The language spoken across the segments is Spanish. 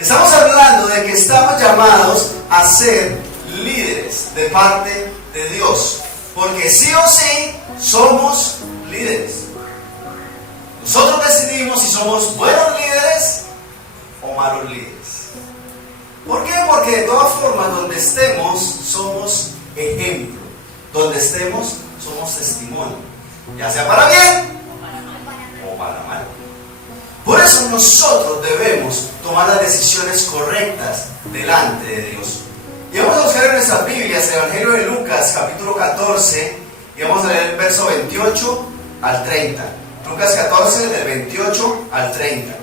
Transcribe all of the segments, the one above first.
Estamos hablando de que estamos llamados a ser líderes de parte de Dios, porque sí o sí somos líderes. Nosotros decidimos si somos buenos líderes o malos líderes. ¿Por qué? Porque de todas formas, donde estemos, somos ejemplo. Donde estemos, somos testimonio. Ya sea para bien o para mal. Por eso nosotros debemos tomar las decisiones correctas delante de Dios. Y vamos a buscar en nuestras Biblias el Evangelio de Lucas, capítulo 14, y vamos a leer el verso 28 al 30. Lucas 14, del 28 al 30.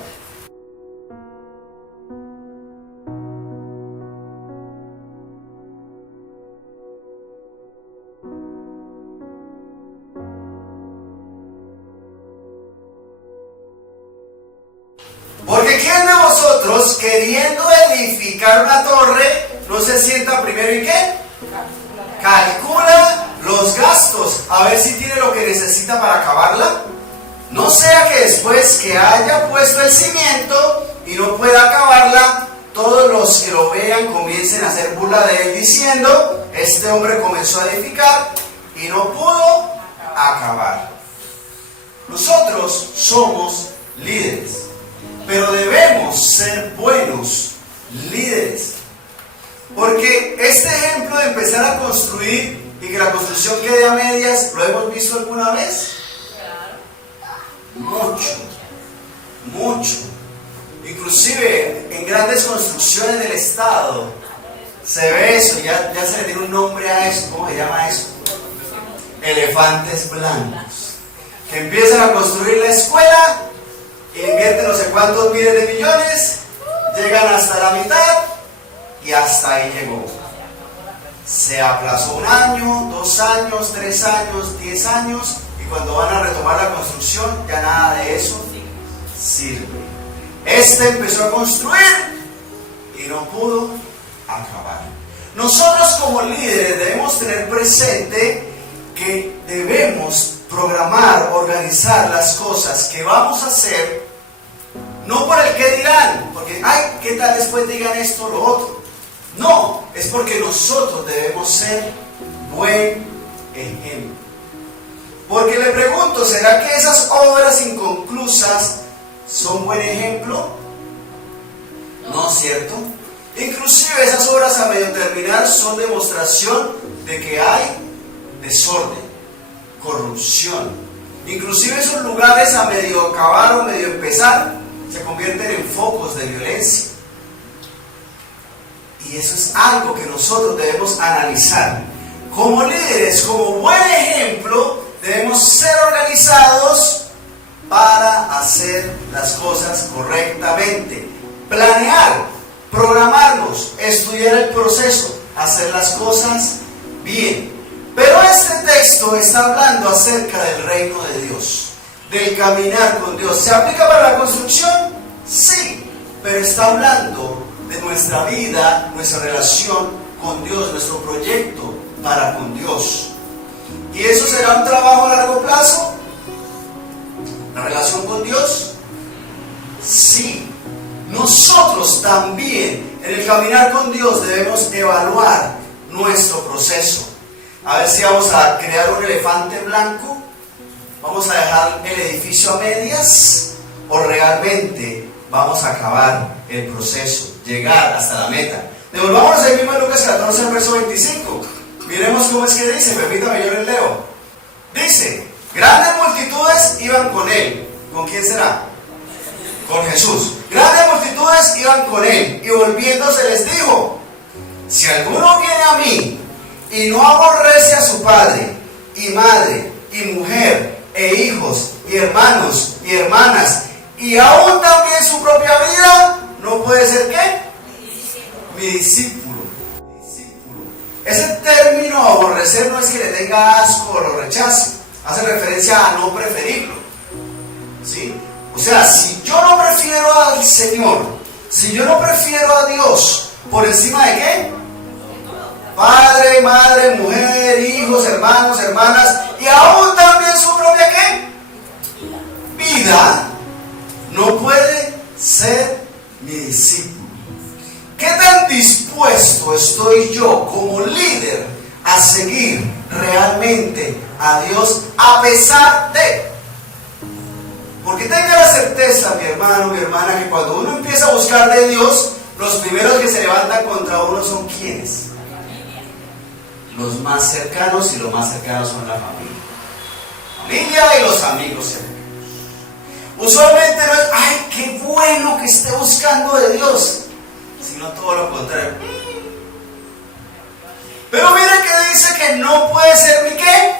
Porque ¿quién de vosotros, queriendo edificar una torre, no se sienta primero y qué? Calcula los gastos, a ver si tiene lo que necesita para acabarla. No sea que después que haya puesto el cimiento y no pueda acabarla, todos los que lo vean comiencen a hacer burla de él diciendo: este hombre comenzó a edificar y no pudo acabar. Nosotros somos líderes, pero debemos ser buenos líderes. Porque este ejemplo de empezar a construir y que la construcción quede a medias, ¿lo hemos visto alguna vez? Mucho. Inclusive en grandes construcciones del Estado se ve eso, ya se le tiene un nombre a eso. ¿Cómo se llama eso? Elefantes blancos. Que empiezan a construir la escuela, invierten no sé cuántos miles de millones, llegan hasta la mitad y hasta ahí llegó. Se aplazó 1 año, 2 años, 3 años, 10 años, y cuando van a retomar la construcción ya nada de eso sirve. Este empezó a construir y no pudo acabar. Nosotros como líderes debemos tener presente que debemos programar, organizar las cosas que vamos a hacer, no por el que dirán, porque, ay, ¿qué tal después digan esto o lo otro? No, es porque nosotros debemos ser buen ejemplo. Porque le pregunto, ¿será que esas obras inconclusas son buen ejemplo? No, ¿cierto? Inclusive esas obras a medio terminar son demostración de que hay desorden, corrupción. Inclusive esos lugares a medio acabar o medio empezar se convierten en focos de violencia. Y eso es algo que nosotros debemos analizar. Como líderes, como buen ejemplo, debemos ser organizados para hacer las cosas correctamente. Planear, programarnos, estudiar el proceso, hacer las cosas bien. Pero este texto está hablando acerca del reino de Dios, del caminar con Dios. ¿Se aplica para la construcción? Sí, pero está hablando de nuestra vida, nuestra relación con Dios, nuestro proyecto para con Dios. ¿Y eso será un trabajo a largo plazo? ¿La relación con Dios? Sí. Nosotros también en el caminar con Dios debemos evaluar nuestro proceso. A ver si vamos a crear un elefante blanco, vamos a dejar el edificio a medias o realmente vamos a acabar el proceso, llegar hasta la meta. Devolvámonos ahí mismo en Lucas 14, verso 25. Miremos cómo es que dice, permítame, yo les leo. Dice: grandes multitudes iban con él. ¿Con quién será? Con Jesús. Grandes multitudes iban con él, y volviéndose les dijo: si alguno viene a mí y no aborrece a su padre, y madre, y mujer, e hijos, y hermanos, y hermanas, y aún también su propia vida, no puede ser ¿qué? Mi discípulo. Ese término aborrecer no es que le tenga asco o lo rechace, hace referencia a no preferirlo, ¿sí? O sea, si yo no prefiero al Señor, si yo no prefiero a Dios por encima de ¿qué? Padre, madre, mujer, hijos, hermanos, hermanas, y aún también su propia ¿qué? Vida, no puede ser mi discípulo. ¿Qué tan dispuesto estoy yo como líder a seguir realmente a Dios a pesar de? Porque tenga la certeza, mi hermano, mi hermana, que cuando uno empieza a buscar de Dios, los primeros que se levantan contra uno son ¿quiénes? Los más cercanos, y los más cercanos son la familia. Familia y los amigos cercanos. Usualmente no es, ay, qué bueno que esté buscando de Dios, sino todo lo contrario. Pero mire que dice que no puede ser mi ¿qué?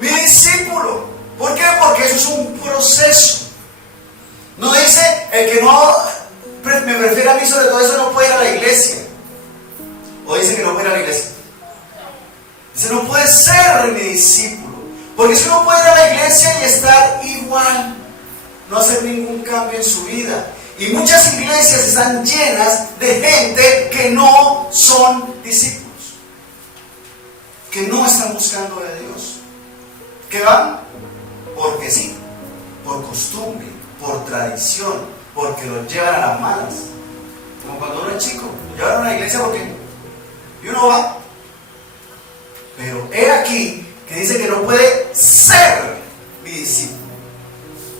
Mi discípulo. ¿Por qué? Porque eso es un proceso. No dice, el que no me prefiere a mí sobre todo eso no puede ir a la iglesia. O dice que no puede ir a la iglesia. Dice, no puede ser mi discípulo. Porque si uno puede ir a la iglesia y estar igual, no hacer ningún cambio en su vida. Y muchas iglesias están llenas de gente que no son discípulos, que no están buscando de Dios, que van porque sí, por costumbre, por tradición, porque los llevan a las malas. Como cuando uno es chico, lo llevan a una iglesia porque y uno va. Pero he aquí que dice que no puede ser mi discípulo.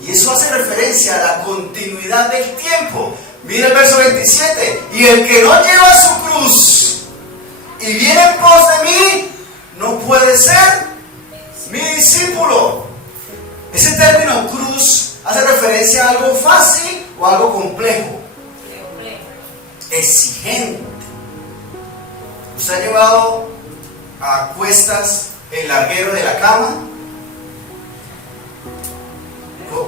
Y eso hace referencia a la continuidad del tiempo. Mira el verso 27. Y el que no lleva su cruz y viene en pos de mí, no puede ser mi discípulo. Ese término cruz hace referencia a algo fácil o algo complejo. Exigente. ¿Usted ha llevado a cuestas el larguero de la cama?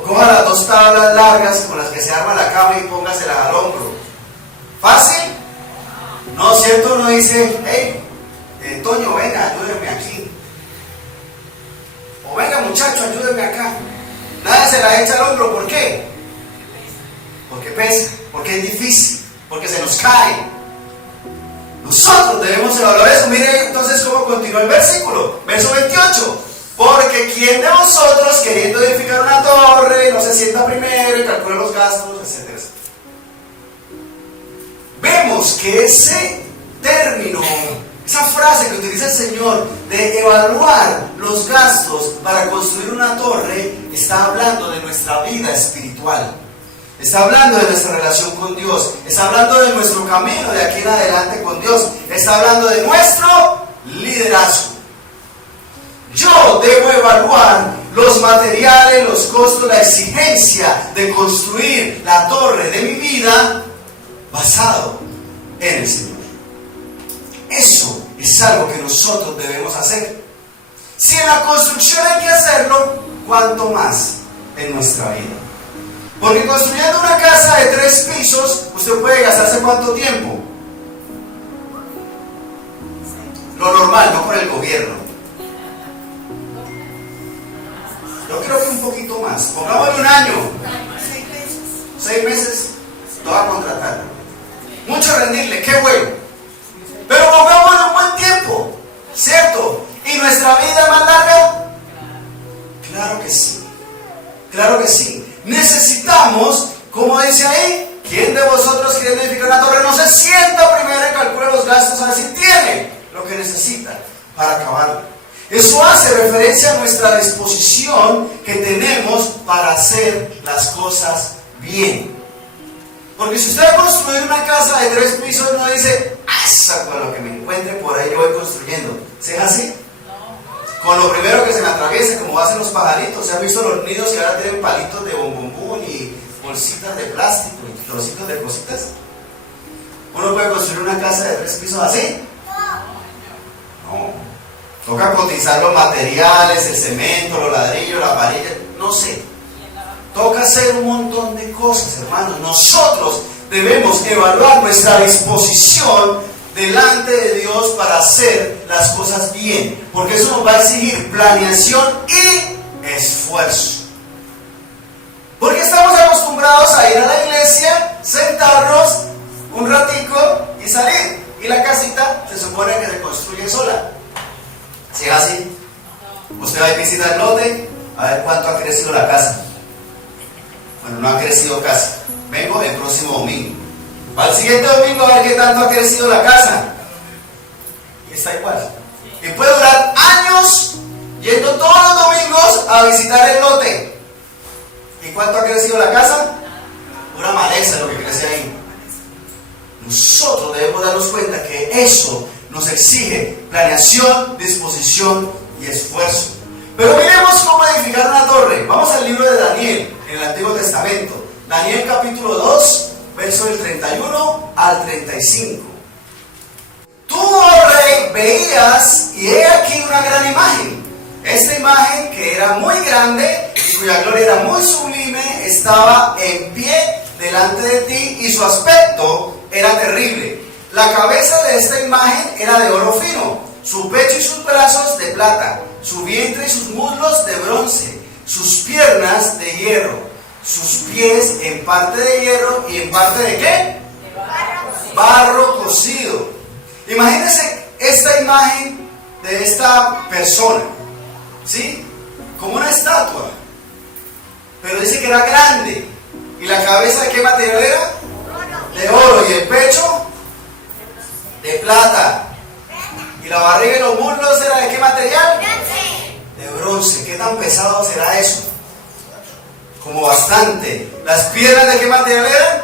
Coja las dos tablas largas con las que se arma la cama y póngaselas al hombro. ¿Fácil? No, ¿cierto? Uno dice, hey, Toño, venga, ayúdeme aquí. O venga, muchacho, ayúdeme acá. Nadie se las echa al hombro. ¿Por qué? Porque pesa, porque es difícil, porque se nos cae. Nosotros debemos evaluar eso. Mire entonces cómo continúa el versículo. Verso 28. Porque ¿quién de vosotros, queriendo edificar una torre, no se sienta primero y calcula los gastos, etcétera, etcétera? Vemos que ese término, esa frase que utiliza el Señor de evaluar los gastos para construir una torre, está hablando de nuestra vida espiritual. Está hablando de nuestra relación con Dios. Está hablando de nuestro camino de aquí en adelante con Dios. Está hablando de nuestro liderazgo. Yo debo evaluar los materiales, los costos, la exigencia de construir la torre de mi vida basado en el Señor. Eso es algo que nosotros debemos hacer. Si en la construcción hay que hacerlo, ¿cuánto más en nuestra vida? Porque construyendo una casa de 3 pisos, usted puede gastarse ¿cuánto tiempo? Lo normal, no por el gobierno. Yo creo que un poquito más. Pongámosle un año. 6 meses. Lo va a contratar. Mucho rendirle, qué bueno. Pero pongámosle un buen tiempo, ¿cierto? ¿Y nuestra vida más larga? Claro que sí. Claro que sí. Necesitamos, como dice ahí, ¿quién de vosotros quiere edificar una torre? No se sienta primero y calcula los gastos a ver si tiene lo que necesita para acabarla. Eso hace referencia a nuestra disposición que tenemos para hacer las cosas bien. Porque si usted va a construir una casa de 3 pisos, no dice, con lo que me encuentre por ahí yo voy construyendo. ¿Sí es así? Con lo primero que se me atraviese, como hacen los pajaritos. ¿Se han visto los nidos que ahora tienen palitos de bombombón y bolsitas de plástico y trocitos de cositas? ¿Uno puede construir una casa de 3 pisos así? No. Toca cotizar los materiales, el cemento, los ladrillos, la varilla, no sé. Toca hacer un montón de cosas, hermanos. Nosotros debemos evaluar nuestra disposición delante de Dios para hacer las cosas bien. Porque eso nos va a exigir planeación y esfuerzo. Porque estamos acostumbrados a ir a la iglesia, sentarnos un ratico y salir. Y la casita se supone que se construye sola. ¿Sí es así? Usted va a visitar el lote, a ver cuánto ha crecido la casa. Bueno, no ha crecido casi. Vengo el próximo domingo. Al siguiente domingo a ver qué tanto ha crecido la casa. Y está igual. Y puede durar años yendo todos los domingos a visitar el lote. ¿Y cuánto ha crecido la casa? Una maleza lo que crece ahí. Nosotros debemos darnos cuenta que eso nos exige planeación, disposición y esfuerzo. Pero miremos cómo edificar una torre. Vamos al libro de Daniel, en el Antiguo Testamento. Daniel capítulo 2, verso del 31 al 35. Tú, oh rey, veías, y he aquí una gran imagen. Esta imagen, que era muy grande y cuya gloria era muy sublime, estaba en pie delante de ti, y su aspecto era terrible. La cabeza de esta imagen era de oro fino, su pecho y sus brazos de plata, su vientre y sus muslos de bronce, sus piernas de hierro, sus pies en parte de hierro y en parte de ¿qué? Barro cocido. Imagínense esta imagen de esta persona, ¿sí? Como una estatua, pero dice que era grande. ¿Y la cabeza de qué material era? De oro. ¿Y el pecho? De plata. ¿Y la barriga y los muslos era de qué material? De bronce. ¿Qué tan pesado será eso? Como bastante. ¿Las piernas de qué material eran?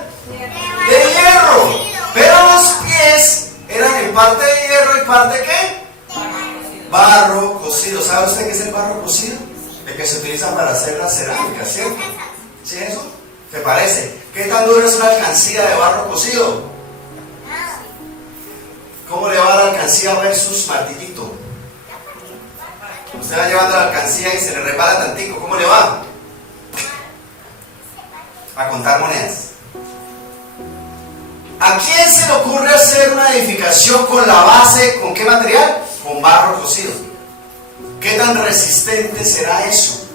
De hierro. Pero los pies eran en parte de hierro y parte ¿qué? Barro cocido. ¿Sabe usted qué es el barro cocido? El que se utiliza para hacer la cerámica, ¿cierto? ¿Sí eso? ¿Te parece? ¿Qué tan dura es una alcancía de barro cocido? ¿Cómo le va la alcancía versus martillito? Usted va llevando la alcancía y se le repara tantico. ¿Cómo le va? A contar monedas. ¿A quién se le ocurre hacer una edificación con la base? ¿Con qué material? Con barro cocido. ¿Qué tan resistente será eso?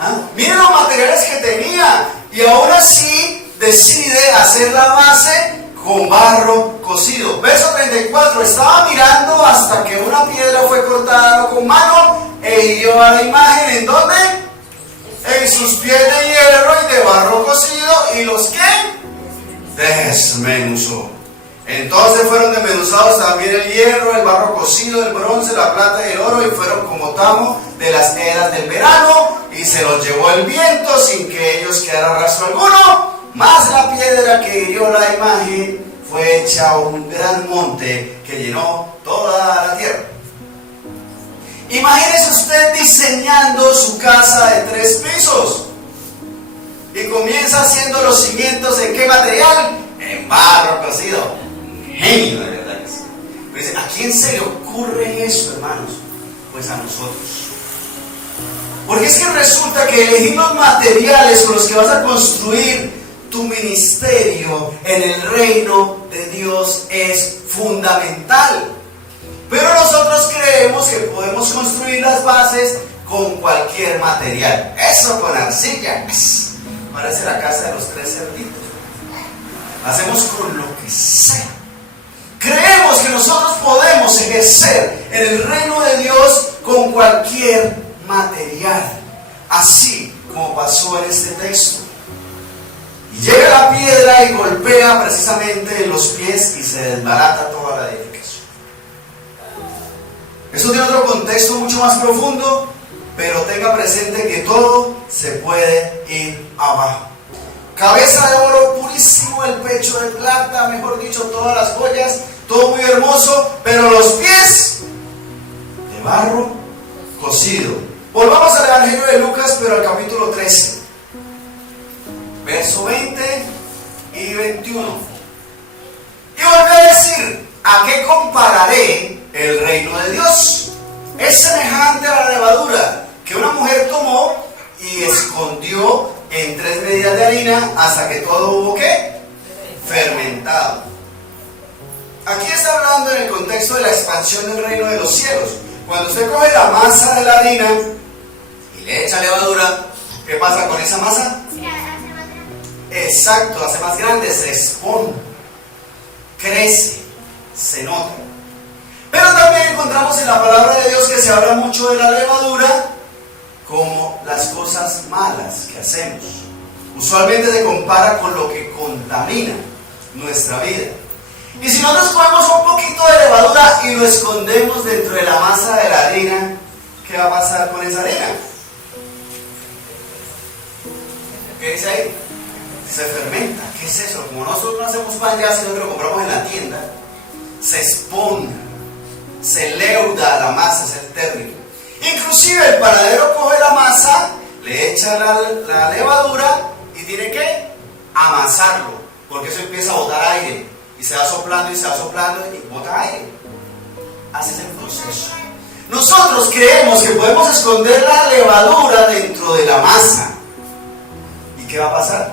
¿Ah? Miren los materiales que tenía, y aún así decide hacer la base con barro cocido. Verso 34. Estaba mirando hasta que una piedra fue cortada con mano e hirió a la imagen. ¿En dónde? En sus pies de hierro y de barro cocido, y los que desmenuzó. Entonces fueron desmenuzados también el hierro, el barro cocido, el bronce, la plata y el oro, y fueron como tamo de las eras del verano, y se los llevó el viento sin que ellos quedara rastro alguno. Mas la piedra que hirió la imagen fue hecha un gran monte que llenó toda la tierra. Imagínese usted diseñando su casa de 3 pisos y comienza haciendo los cimientos ¿en qué material? En barro cocido. Genio, de verdad que sí. Pero dice, ¿a quién se le ocurre eso, hermanos? Pues a nosotros. Porque es que resulta que elegir los materiales con los que vas a construir tu ministerio en el reino de Dios es fundamental. Pero nosotros creemos que podemos construir las bases con cualquier material. Eso con arcilla. Parece la casa de los 3 cerditos. Hacemos con lo que sea. Creemos que nosotros podemos ejercer en el reino de Dios con cualquier material. Así como pasó en este texto. Y llega la piedra y golpea precisamente en los pies y se desbarata toda la edificación. Eso tiene otro contexto mucho más profundo, pero tenga presente que todo se puede ir abajo. Cabeza de oro purísimo, el pecho de plata, mejor dicho, todas las joyas, todo muy hermoso, pero los pies de barro cocido. Volvamos al Evangelio de Lucas, pero al capítulo 13, verso 20 y 21. Y volví a decir, ¿a qué compararé el reino de Dios? Es semejante a la levadura que una mujer tomó y escondió en 3 medidas de harina hasta que todo hubo ¿qué? Fermentado. Aquí está hablando en el contexto de la expansión del reino de los cielos. Cuando usted coge la masa de la harina y le echa levadura, ¿qué pasa con esa masa? Exacto, hace más grande, se expone, crece, se nota. Pero también encontramos en la palabra de Dios que se habla mucho de la levadura como las cosas malas que hacemos. Usualmente se compara con lo que contamina. nuestra vida. Y si nosotros cogemos un poquito de levadura y lo escondemos dentro de la masa de la harina, ¿qué va a pasar con esa harina? ¿Qué dice ahí? Se fermenta. ¿Qué es eso? Como nosotros no hacemos pan ya, sino que lo compramos en la tienda, se esponja, se leuda la masa, es el término. Inclusive el panadero coge la masa, le echa la levadura y tiene que amasarlo, porque eso empieza a botar aire y se va soplando y se va soplando y bota aire. Así es el proceso. Nosotros creemos que podemos esconder la levadura dentro de la masa. ¿Y qué va a pasar?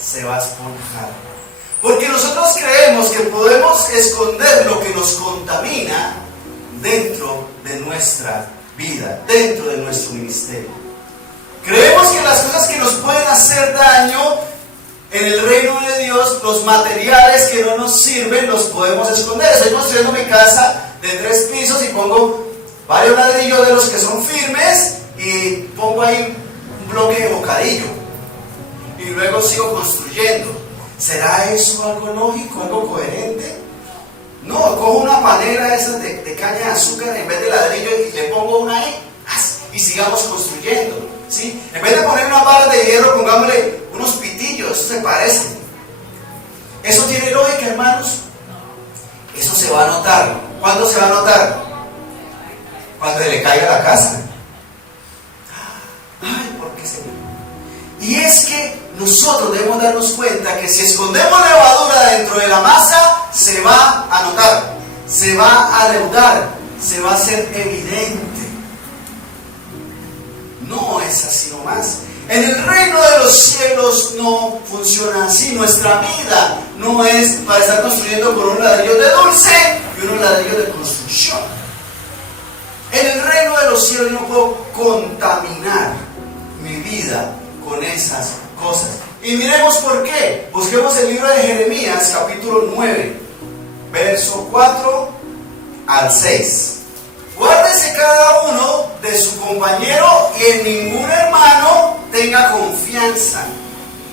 Se va a esponjar. Porque nosotros creemos que podemos esconder lo que nos contamina dentro de nuestra vida, dentro de nuestro ministerio. Creemos que las cosas que nos pueden hacer daño en el reino de Dios, los materiales que no nos sirven, los podemos esconder. Estoy construyendo mi casa de 3 pisos y pongo varios ladrillos de los que son firmes y pongo ahí un bloque de bocadillo. Y luego sigo construyendo. ¿Será eso algo lógico, algo coherente? No, cojo una panela esa de caña de azúcar en vez de ladrillo y le pongo una ahí y sigamos construyendo, ¿sí? En vez de poner una barra de hierro, pongámosle unos pitillos, eso se parece. ¿Eso tiene lógica, hermanos? Eso se va a notar. ¿Cuándo se va a notar? Cuando le caiga la casa. Ay, ¿por qué se me... Y es que nosotros debemos darnos cuenta que si escondemos levadura dentro de la masa, se va a notar, se va a leudar, se va a hacer evidente. No es así nomás. En el reino de los cielos no funciona así. Nuestra vida no es para estar construyendo con un ladrillo de dulce y unos ladrillos de construcción. En el reino de los cielos yo no puedo contaminar mi vida con esas cosas. Y miremos por qué. Busquemos el libro de Jeremías, capítulo 9, verso 4 al 6. Guárdese cada uno de su compañero y en ningún hermano tenga confianza,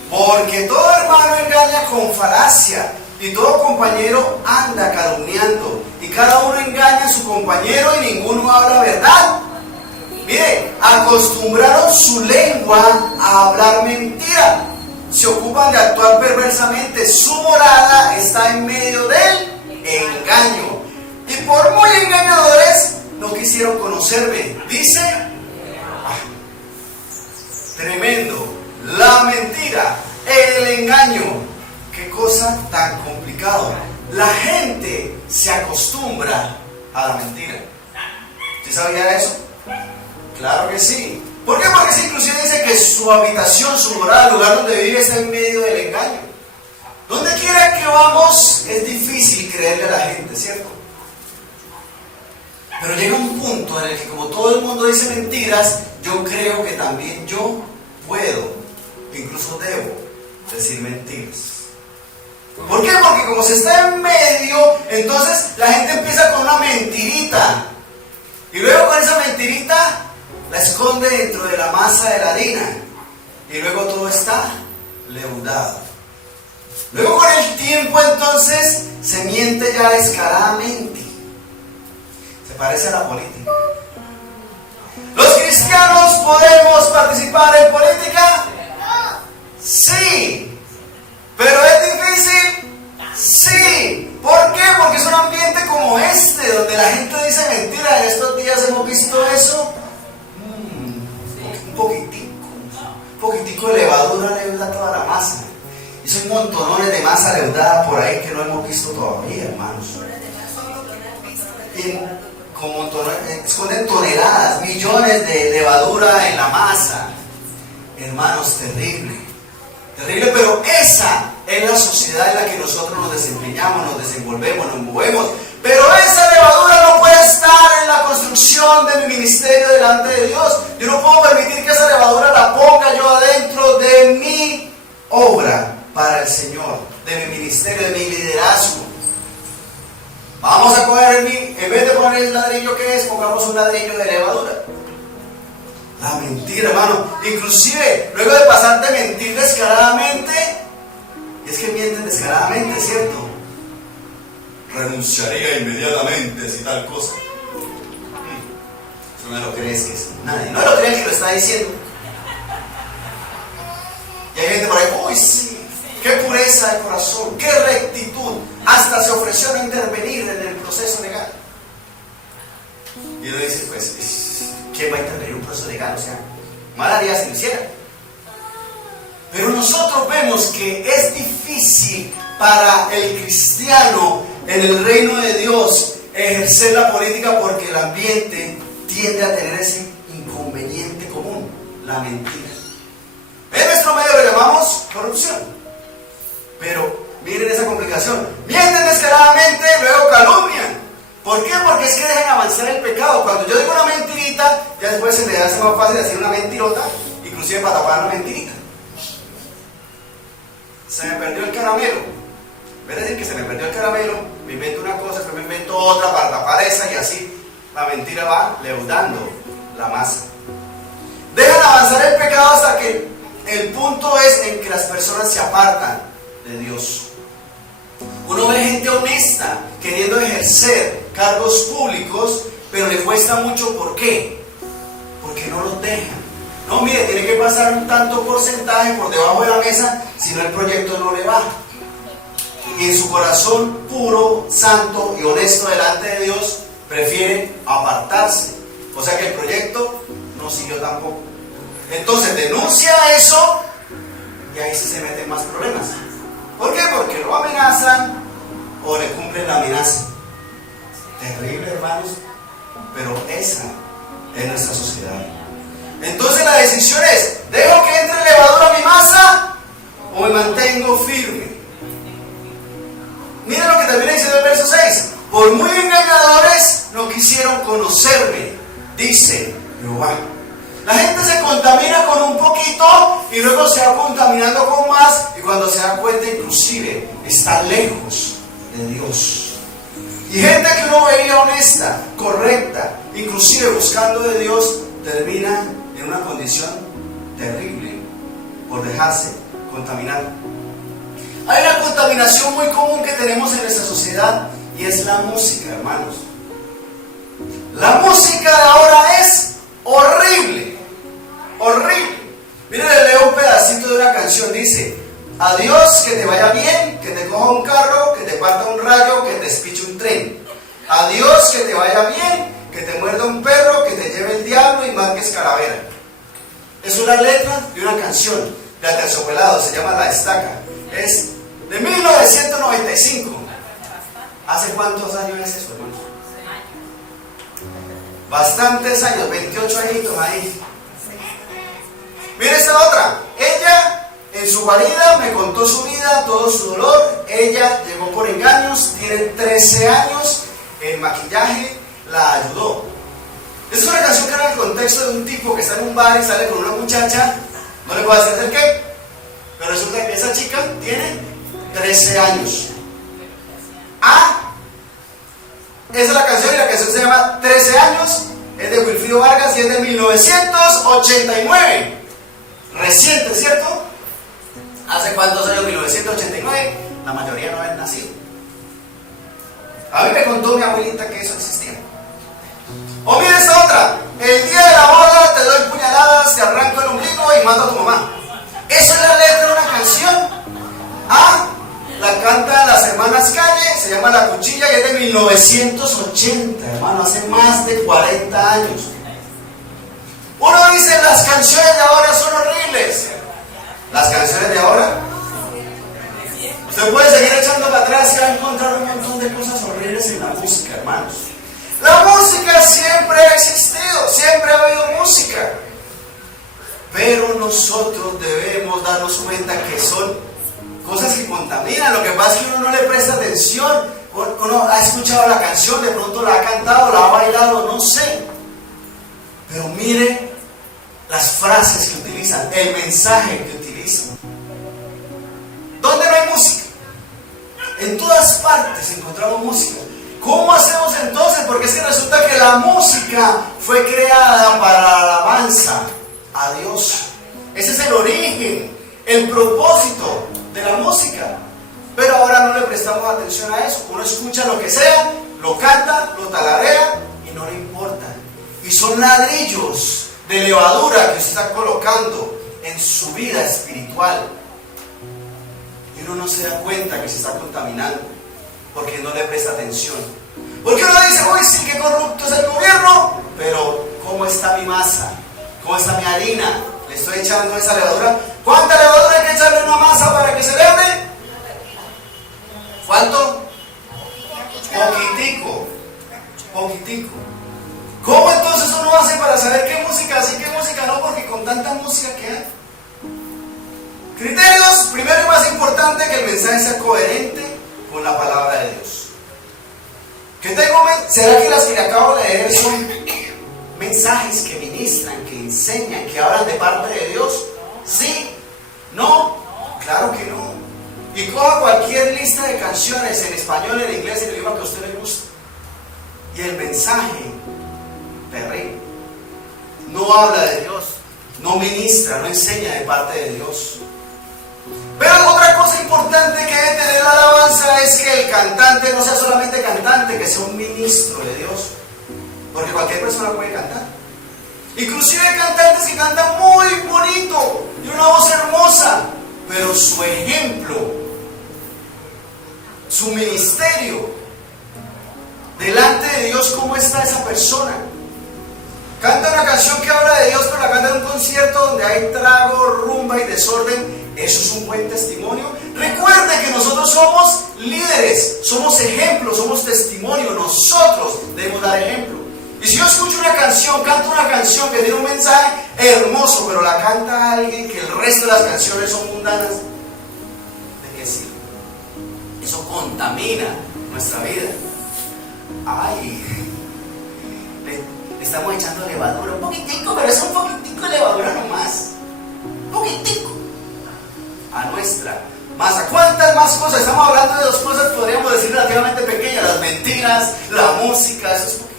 porque todo hermano engaña con falacia y todo compañero anda calumniando, y cada uno engaña a su compañero y ninguno habla verdad. Mire, acostumbraron su lengua a hablar mentira, se ocupan de actuar perversamente, su morada está en medio del engaño, y por muy engañadores no quisieron conocerme. Dice, tremendo, la mentira, el engaño, qué cosa tan complicado. La gente se acostumbra a la mentira. ¿Sí sabía eso? Claro que sí. ¿Por qué? Porque esa inclusive dice que su habitación, su morada, el lugar donde vive está en medio del engaño. Donde quiera que vamos es difícil creerle a la gente, ¿cierto? Pero llega un punto en el que como todo el mundo dice mentiras, yo creo que también yo puedo, incluso debo, decir mentiras. ¿Por qué? Porque como se está en medio, entonces la gente empieza con una mentirita. Y luego con esa mentirita la esconde dentro de la masa de la harina. Y luego todo está leudado. Luego con el tiempo entonces se miente ya descaradamente. Se parece a la política. ¿Los cristianos podemos participar en política? Sí. ¿Pero es difícil? Sí. ¿Por qué? Porque es un ambiente como este, donde la gente dice mentiras. En estos días hemos visto eso. Un poquitico de levadura leuda toda la masa. Y son montones de masa leudada por ahí que no hemos visto todavía, hermanos. Y como esconden toneladas, millones de levadura en la masa. Hermanos, terrible. Terrible, pero esa es la sociedad en la que nosotros nos desempeñamos, nos desenvolvemos, nos movemos. Pero esa levadura no puede estar en la construcción de mi ministerio delante de Dios. Yo no puedo permitir que esa levadura la ponga yo adentro de mi obra para el Señor, de mi ministerio, de mi liderazgo. Vamos a coger en vez de poner el ladrillo que es, pongamos un ladrillo de levadura. La mentira, hermano. Inclusive, luego de pasar de mentir descaradamente, Y es que mienten descaradamente, ¿cierto? Renunciaría inmediatamente si tal cosa. Eso no lo crees que es nadie. No lo crees que lo está diciendo. Y hay gente por ahí, uy, sí, qué pureza de corazón, qué rectitud. Hasta se ofreció a no intervenir en el proceso legal. Y uno dice, pues, ¿quién va a intervenir en un proceso legal? O sea, mal haría si lo hiciera. Pero nosotros vemos que es difícil para el cristiano en el reino de Dios ejercer la política porque el ambiente tiende a tener ese inconveniente común, la mentira. En nuestro medio lo llamamos corrupción. Pero miren esa complicación. Mienten descaradamente, luego calumnian. ¿Por qué? Porque es que dejan avanzar el pecado. Cuando yo digo una mentirita, ya después se me hace más fácil decir una mentirota, inclusive para tapar una mentirita. Se me perdió el caramelo. En vez de decir que se me perdió el caramelo, me invento una cosa, después me invento otra para tapar esa y así la mentira va leudando la masa. Dejan avanzar el pecado hasta que el punto es en que las personas se apartan de Dios. Uno ve gente honesta queriendo ejercer cargos públicos, pero le cuesta mucho. ¿Por qué? Porque no los dejan. No, mire, tiene que pasar un tanto porcentaje por debajo de la mesa, si no el proyecto no le va. Y en su corazón puro, santo y honesto delante de Dios, prefiere apartarse. O sea que el proyecto no siguió tampoco. Entonces denuncia eso y ahí sí se meten más problemas. ¿Por qué? Porque lo amenazan o le cumplen la amenaza. Terrible, hermanos, pero esa es nuestra sociedad. Entonces la decisión es, ¿dejo que entre levadura a mi masa o me mantengo firme? Miren lo que termina diciendo el verso 6. Por muy engañadores no quisieron conocerme, dice Jehová. La gente se contamina con un poquito y luego se va contaminando con más, y cuando se da cuenta inclusive está lejos de Dios. Y gente que uno veía honesta, correcta, inclusive buscando de Dios, termina en una condición terrible por dejarse contaminar. Hay una contaminación muy común que tenemos en nuestra sociedad y es la música, hermanos. La música de ahora es horrible, horrible. Miren, le leo un pedacito de una canción. Dice: adiós, que te vaya bien, que te coja un carro, que te parta un rayo, que te espiche un tren. Adiós, que te vaya bien, que te muerda un perro, que te lleve el diablo y marques calavera. Es una letra de una canción de Aterciopelados, se llama La Estaca. Es de 1995. ¿Hace cuántos años es eso, hermanos? Bastantes años, 28 añitos ahí. Mira esta otra. Ella, en su guarida, me contó su vida, todo su dolor. Ella llegó por engaños, tiene 13 años. El maquillaje la ayudó. Es una canción que era el contexto de un tipo que está en un bar y sale con una muchacha. No le puedo hacer el qué, pero resulta que esa chica tiene 13 años. Esa es la canción, y la canción se llama 13 años. Es de Wilfrido Vargas y es de 1989. Reciente, ¿cierto? ¿Hace cuántos años? 1989. La mayoría no habían nacido. A mí me contó mi abuelita que eso existía. O mira esta otra. El día de la boda te doy puñaladas, te arranco el ombligo y mato a tu mamá. Eso es la letra de una canción. La cantan las hermanas Calle, se llama La Cuchilla y es de 1980, hermano, hace más de 40 años. Uno dice, las canciones de ahora son horribles. Las canciones de ahora, usted puede seguir echando para atrás y va a encontrar un montón de cosas horribles en la música, hermanos. La música siempre ha existido, siempre ha habido música. Pero nosotros debemos darnos cuenta que son cosas que contaminan. Lo que pasa es que uno no le presta atención. Uno ha escuchado la canción, de pronto la ha cantado, la ha bailado, no sé. Pero mire las frases que utilizan, el mensaje que utilizan. ¿Dónde no hay música? En todas partes encontramos música. ¿Cómo hacemos entonces? Porque es que resulta que la música fue creada para la alabanza a Dios. Ese es el origen, el propósito. de la música. Pero ahora no le prestamos atención a eso. Uno escucha lo que sea, lo canta, lo talarea y no le importa. Y son ladrillos de levadura que se está colocando en su vida espiritual. Y uno no se da cuenta que se está contaminando porque no le presta atención. Porque uno dice, uy, sí, qué corrupto es el gobierno, pero ¿cómo está mi masa? ¿Cómo está mi harina? ¿Le estoy echando esa levadura? ¿Cuánta levadura hay que echarle a una masa para que se leve? ¿Cuánto? Poquitico. Poquitico. ¿Cómo entonces uno hace para saber qué música sí, qué música no? Porque con tanta música que hay. Criterios, primero y más importante, que el mensaje sea coherente con la palabra de Dios. ¿Será que las que le acabo de leer son mensajes que ministran, que enseñan, que hablan de parte de Dios? ¿Sí? ¿No? Claro que no. Y coja cualquier lista de canciones en español, en inglés, en el idioma que a usted le guste. Y el mensaje terrible. No habla de Dios, no ministra, no enseña de parte de Dios. Pero otra cosa importante que debe tener la alabanza es que el cantante no sea solamente cantante, que sea un ministro de Dios. Porque cualquier persona puede cantar. Inclusive hay cantantes que cantan muy bonito y una voz hermosa, pero su ejemplo, su ministerio, delante de Dios, ¿cómo está esa persona? Canta una canción que habla de Dios, pero la canta en un concierto donde hay trago, rumba y desorden. ¿Eso es un buen testimonio? Recuerde que nosotros somos líderes, somos ejemplos, somos testimonio. Nosotros debemos dar ejemplo. Y si yo escucho una canción, canto una canción que tiene un mensaje hermoso, pero la canta alguien que el resto de las canciones son mundanas, ¿de qué sirve? Eso contamina nuestra vida. Ay, le estamos echando levadura, un poquitico, pero es un poquitico de levadura nomás. Un poquitico. A nuestra masa. ¿Cuántas más cosas? Estamos hablando de dos cosas, podríamos decir relativamente pequeñas: las mentiras, la música, eso es poquito.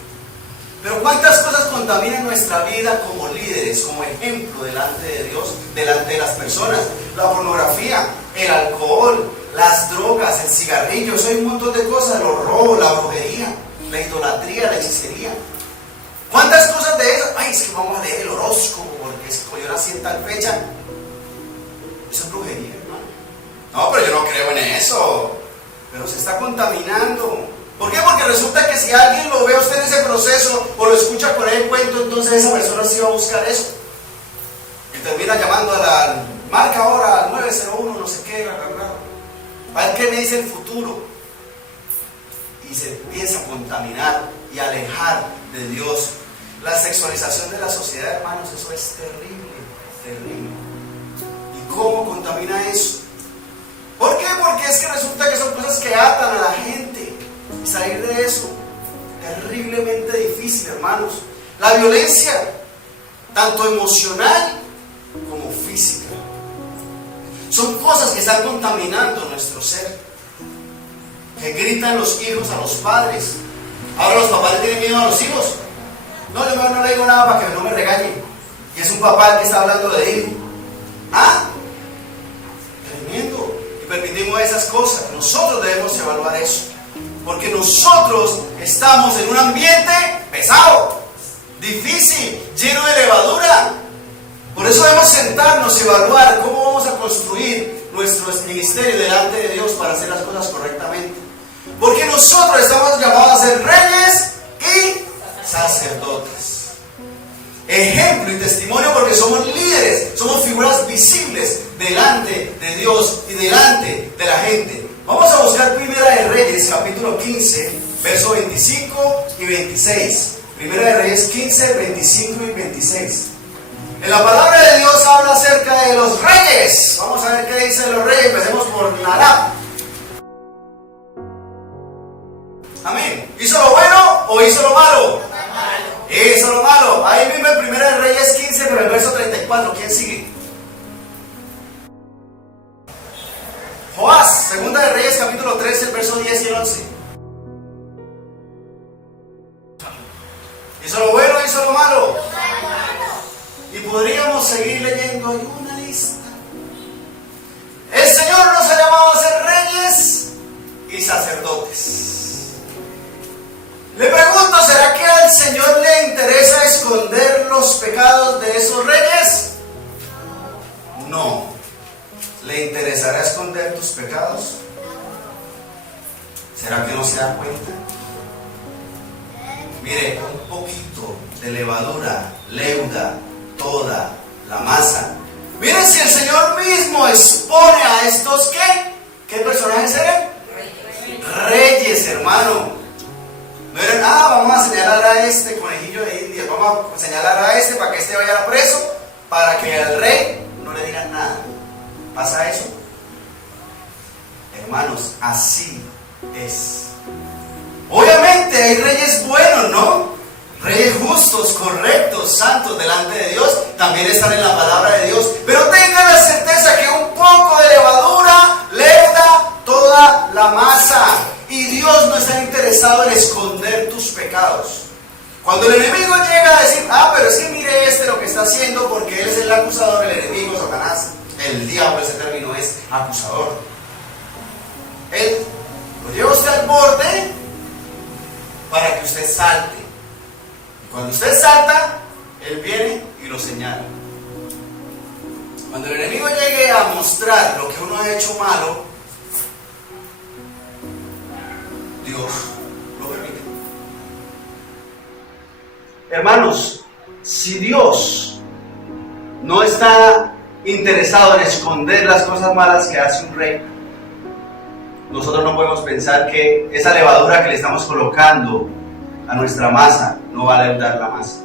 Pero ¿cuántas cosas contaminan nuestra vida como líderes, como ejemplo delante de Dios, delante de las personas? La pornografía, el alcohol, las drogas, el cigarrillo, eso hay un montón de cosas, los robos, la brujería, la idolatría, la hechicería. ¿Cuántas cosas de esas? Ay, es que vamos a leer el horóscopo porque es que yo nací en tal fecha. Eso es brujería, hermano. No, pero yo no creo en eso. Pero se está contaminando. ¿Por qué? Porque resulta que si alguien lo ve a usted en ese proceso o lo escucha por ahí el cuento, entonces esa persona sí va a buscar eso. Y termina llamando a la marca ahora al 901, no sé qué, a ver qué me dice el futuro. Y se empieza a contaminar y a alejar de Dios. La sexualización de la sociedad, hermanos, eso es terrible, terrible. ¿Y cómo contamina eso? ¿Por qué? Porque es que resulta que son cosas que atan a la gente. Y salir de eso, terriblemente difícil, hermanos. La violencia, tanto emocional como física, son cosas que están contaminando nuestro ser. Que gritan los hijos a los padres. Ahora los papás le tienen miedo a los hijos. No, yo no le digo nada para que no me regañe. Y es un papá el que está hablando de él. ¿Ah? Tremendo. Y permitimos esas cosas. Nosotros debemos evaluar eso. Porque nosotros estamos en un ambiente pesado, difícil, lleno de levadura. Por eso debemos sentarnos y evaluar cómo vamos a construir nuestro ministerio delante de Dios para hacer las cosas correctamente. Porque nosotros estamos llamados a ser reyes y sacerdotes. Ejemplo y testimonio, porque somos líderes, somos figuras visibles delante de Dios y delante de la gente. Vamos a buscar Primera de Reyes, capítulo 15, versos 25 y 26. Primera de Reyes 15, 25 y 26. En la palabra de Dios habla acerca de los reyes. Vamos a ver qué dice de los reyes. Empecemos por Nadab. Amén. ¿Hizo lo bueno o hizo lo malo? Hizo lo malo. Ahí mismo en Primera de Reyes 15, pero el verso 34. ¿Quién sigue? Joás, Segunda de Reyes, capítulo 13, el verso 10 y el 11. ¿Hizo lo bueno o hizo lo malo? Y podríamos seguir leyendo. Hay una lista. El Señor nos sacerdotes. Le pregunto, ¿será que al Señor le interesa esconder los pecados de esos reyes? No. ¿Le interesará esconder tus pecados? ¿Será que no se da cuenta? Mire, un poquito de levadura leuda toda la masa. Miren, si el Señor mismo expone a estos, ¿qué personajes eran? Reyes, hermano. No eran, vamos a señalar a este conejillo de Indias, vamos a señalar a este para que este vaya preso, para que al rey no le digan nada. ¿Pasa eso? Hermanos, así es. Obviamente hay reyes buenos, ¿no? Reyes justos, correctos, santos delante de Dios, también están en la palabra de Dios. Pero tengan la certeza que un poco de levadura leuda toda la masa. Y Dios no está interesado en esconder tus pecados. Cuando el enemigo llega a decir, pero es que mire lo que está haciendo, porque él es el acusador, el enemigo, Satanás. El diablo, ese término es acusador. Él lo lleva usted al borde para que usted salte. Y cuando usted salta, él viene y lo señala. Cuando el enemigo llegue a mostrar lo que uno ha hecho malo, Dios lo permite. Hermanos, si Dios no está interesado en esconder las cosas malas que hace un rey, nosotros no podemos pensar que esa levadura que le estamos colocando a nuestra masa no va a leudar la masa.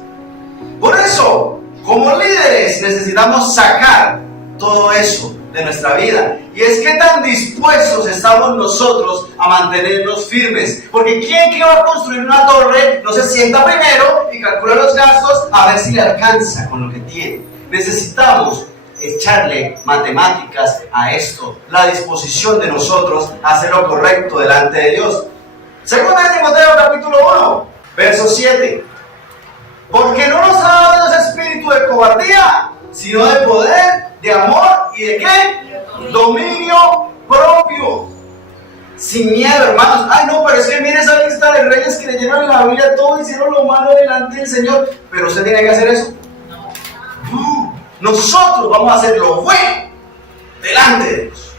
Por eso, como líderes, necesitamos sacar todo eso de nuestra vida. Y es que tan dispuestos estamos nosotros a mantenernos firmes. Porque ¿quién que va a construir una torre no se sienta primero y calcula los gastos a ver si le alcanza con lo que tiene? Necesitamos echarle matemáticas a esto, la disposición de nosotros a hacer lo correcto delante de Dios. Segunda de Timoteo capítulo 1, verso 7. Porque no nos ha dado ese espíritu de cobardía, sino de poder, de amor y de ¿qué? Dominio propio. Sin miedo, hermanos. No, pero es que mire esa lista de reyes que leyeron en la Biblia, todos hicieron lo malo delante del Señor. Pero usted tiene que hacer eso. No. Nosotros vamos a hacer lo bueno delante de Dios.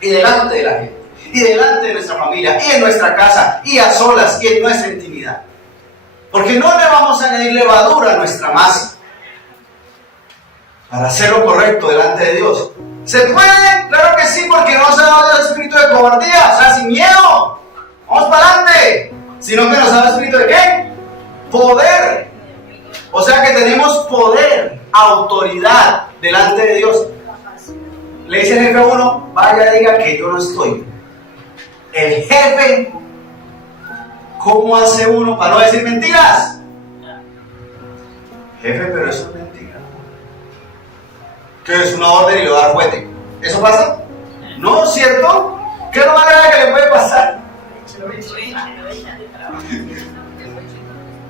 Y delante de la gente. Y delante de nuestra familia. Y en nuestra casa. Y a solas. Y en nuestra intimidad. Porque no le vamos a añadir levadura a nuestra masa. Para hacer lo correcto delante de Dios. ¿Se puede? Claro que sí, porque no nos ha dado el espíritu de cobardía, o sea, sin miedo. Vamos para adelante. Sino que nos ha dado el espíritu de ¿qué? Poder. O sea que tenemos poder, autoridad delante de Dios. Le dice el jefe a uno, vaya, diga que yo no estoy. El jefe, ¿cómo hace uno para no decir mentiras? Jefe, pero eso es mentira. ¿Qué es una orden y le va a dar juguete? ¿Eso pasa? ¿No? ¿Cierto? ¿Qué es lo más grave que le puede pasar?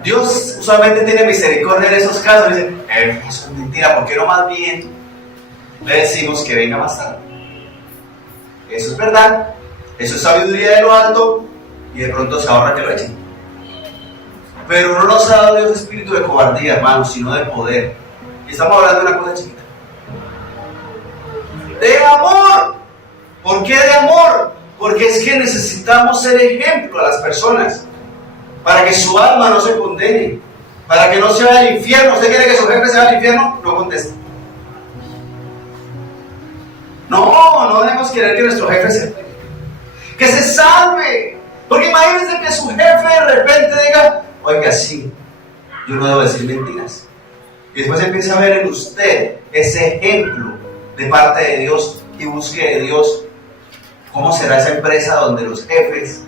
Dios usualmente tiene misericordia en esos casos. Le dice, eso es mentira, ¿por qué no más bien le decimos que venga más tarde? Eso es verdad, eso es sabiduría de lo alto y de pronto se ahorra que lo echen. Pero no nos ha dado Dios espíritu de cobardía, hermanos, sino de poder. Y estamos hablando de una cosa chiquita. De amor. ¿Por qué de amor? Porque es que necesitamos ser ejemplo a las personas para que su alma no se condene, para que no se vaya al infierno. ¿Usted quiere que su jefe se vaya al infierno? No conteste. No debemos querer que nuestro jefe que se salve. Porque imagínense que su jefe de repente diga, oiga, sí, yo no debo decir mentiras. Y después empieza a ver en usted ese ejemplo de parte de Dios y busque de Dios. ¿Cómo será esa empresa donde los jefes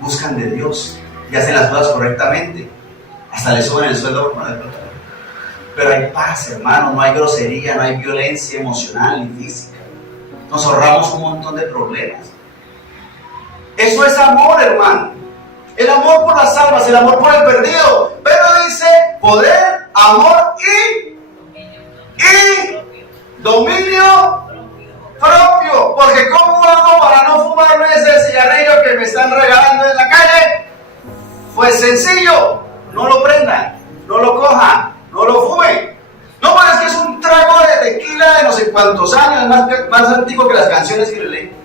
buscan de Dios y hacen las cosas correctamente? Hasta le suben el sueldo. Pero hay paz, hermano, no hay grosería, no hay violencia emocional ni física. Nos ahorramos un montón de problemas. Eso es amor, hermano. El amor por las almas, el amor por el perdido. Pero dice poder, amor y dominio propio. Porque ¿cómo hago para no fumarme ese cigarrillo que Sencillo, no lo prendan, no lo cojan, no lo fumen. No, pero es que es un trago de tequila de no sé cuántos años, más antiguo que las canciones que le leí.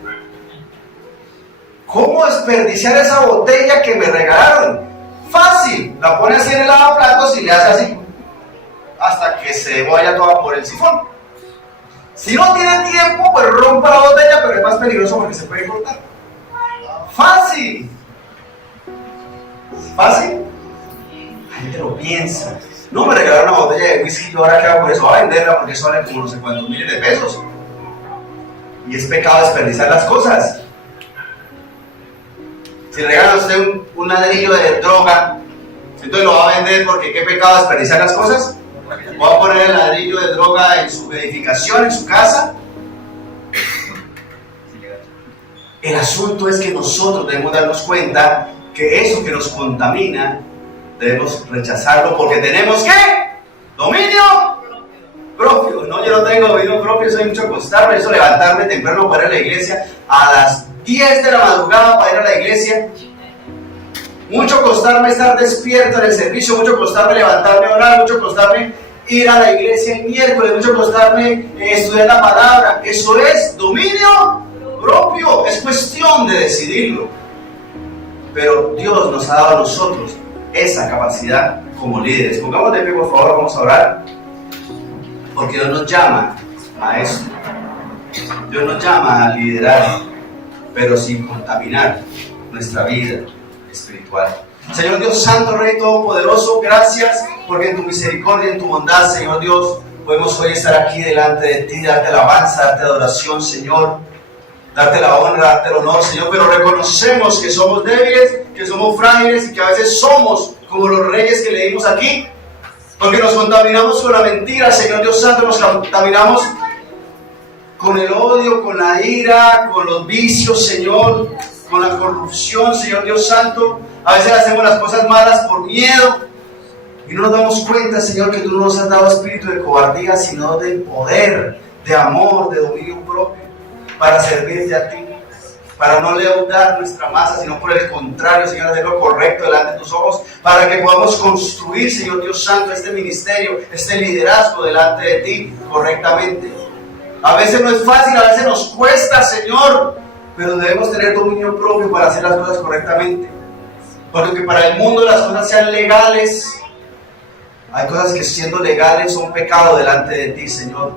¿Cómo desperdiciar esa botella que me regalaron? Fácil, la pone así en el lavaplatos y le hace así, hasta que se vaya toda por el sifón. Si no tiene tiempo, pues rompa la botella, pero es más peligroso porque se puede cortar. Fácil. ¿Fácil? La gente lo piensa. No, me regalaron una botella de whisky, ¿y ahora qué hago con eso? Voy a venderla porque eso vale como no sé cuántos miles de pesos. Y es pecado desperdiciar las cosas. Si le regalan a usted un ladrillo de droga, entonces lo va a vender porque qué pecado desperdiciar las cosas. Va a poner el ladrillo de droga en su edificación, en su casa. El asunto es que nosotros debemos darnos cuenta que eso que nos contamina debemos rechazarlo porque tenemos ¿qué? Dominio propio. No, yo no tengo dominio propio, eso hay mucho acostarme, eso levantarme temprano para ir a la iglesia a las 10 de la madrugada para ir a la iglesia. Mucho costarme estar despierto en el servicio, mucho costarme levantarme a orar, mucho costarme ir a la iglesia el miércoles, mucho costarme estudiar la palabra. Eso es dominio propio, es cuestión de decidirlo. Pero Dios nos ha dado a nosotros esa capacidad como líderes. Pongamos de pie, por favor, vamos a orar. Porque Dios nos llama a eso. Dios nos llama a liderar, pero sin contaminar nuestra vida espiritual. Señor Dios Santo, Rey Todopoderoso, gracias porque en tu misericordia, en tu bondad, Señor Dios, podemos hoy estar aquí delante de ti, darte alabanza, darte adoración, Señor, darte la honra, darte el honor, Señor, pero reconocemos que somos débiles, que somos frágiles y que a veces somos como los reyes que leímos aquí, porque nos contaminamos con la mentira, Señor Dios Santo, nos contaminamos con el odio, con la ira, con los vicios, Señor, con la corrupción, Señor Dios Santo. A veces hacemos las cosas malas por miedo y no nos damos cuenta, Señor, que tú no nos has dado espíritu de cobardía, sino de poder, de amor, de dominio propio, para servirte a ti, para no leudar nuestra masa, sino por el contrario, Señor, hacer lo correcto delante de tus ojos, para que podamos construir, Señor Dios Santo, este ministerio, este liderazgo delante de ti correctamente. A veces no es fácil, a veces nos cuesta, Señor, pero debemos tener dominio propio para hacer las cosas correctamente. Porque para el mundo las cosas sean legales, hay cosas que siendo legales son pecado delante de ti, Señor.